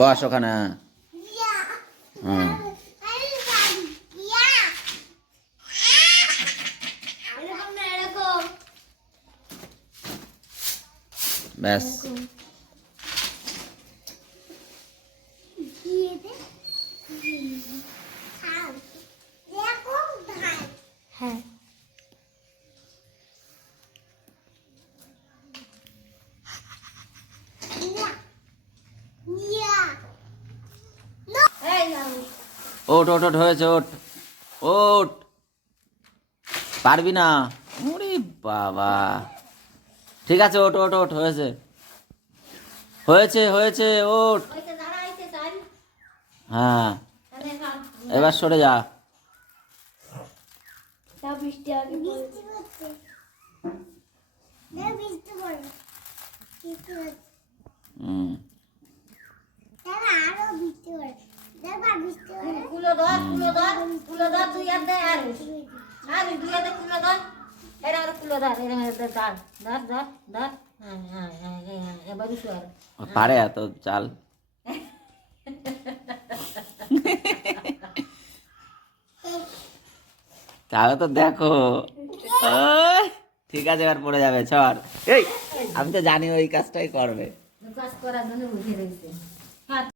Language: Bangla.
বস ওখানে। হুম, ব্যাস। হ্যাঁ ওঠ ওঠ ওঠ, হয়েছে, ওঠ ওঠ। পারবি না? ওরে বাবা, ঠিক আছে, ওঠ ওঠ ওঠ, হয়েছে হয়েছে হয়েছে, ওঠ। হ্যাঁ, এবার সরে যা। বৃষ্টি আগে হুম, কুলো ধর, কুলো ধর, কুলো ধর, দুই হাত দে, আর দুই হাতে কুলো ধর, এরা আর কুলো ধর, এরা ধর, ধর ধর ধর, হ্যাঁ হ্যাঁ হ্যাঁ হ্যাঁ, এবার উঠো আর। পারে এত চাল? তাহলে তো দেখো। ওই, ঠিক আছে, এবার পড়ে যাবে, ছড়। এই, আমি তো জানি ওই কাজটাই করবে। কাজ করার জন্য উঠে রয়েছে।